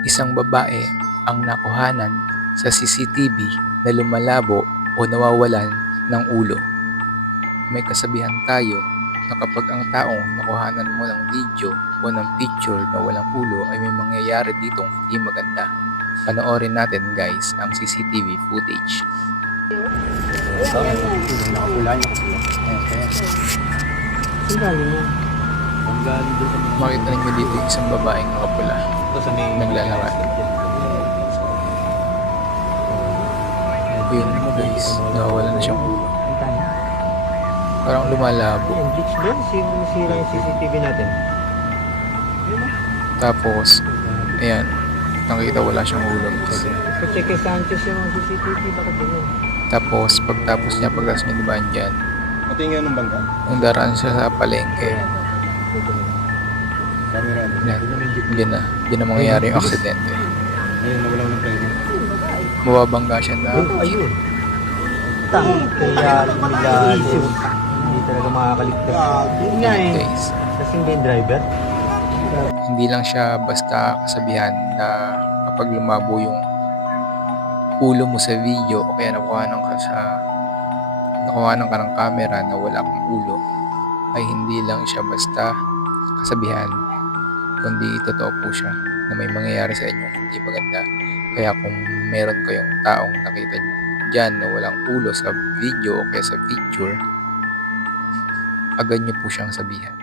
Isang babae ang nakuhanan sa CCTV na lumalabo o nawawalan ng ulo. May kasabihan tayo na kapag ang taong nakuhanan mo ng video o ng picture na walang ulo ay may mangyayari ditong hindi maganda. Panoorin natin guys ang CCTV footage. Nakapula, nakapula. Ayan, kaya. Ang galing sa mga... Makita ninyo dito isang babaeng nakapula. Ito sa may... Naglalakad. Yun guys, nawawala na siyang ulo. Parang lumalabo. Yan, glitch doon. Sino nasira yung CCTV natin? Tapos, ayan, nakita wala siyang ulo. Kasi kay Sanchez yung CCTV, bakit ganyan? Tapos, pagtapos niya, pagtapos niya diba dyan, Pati nga ng bangka. nung daraan siya sa palengke. Yan, yan na, yan na mangyayari yung aksidente. Ayun, nawala ng pwede. Mababangga siya na, ayun. Tang, kaya ilalim. Hindi talaga makakaligtas. Yun nga eh. guys. Kasing din driver. Hindi lang siya basta kasabihan na kapag lumabo yung ulo mo sa video o kaya nakuhanan ka sa nakuhanan ka ng camera na wala kang ulo ay hindi lang siya basta kasabihan kundi totoo po siya na may mangyayari sa inyo hindi maganda. Kaya kung meron kayong taong nakita dyan na walang ulo sa video o kaya sa picture agad niyo po siyang sabihan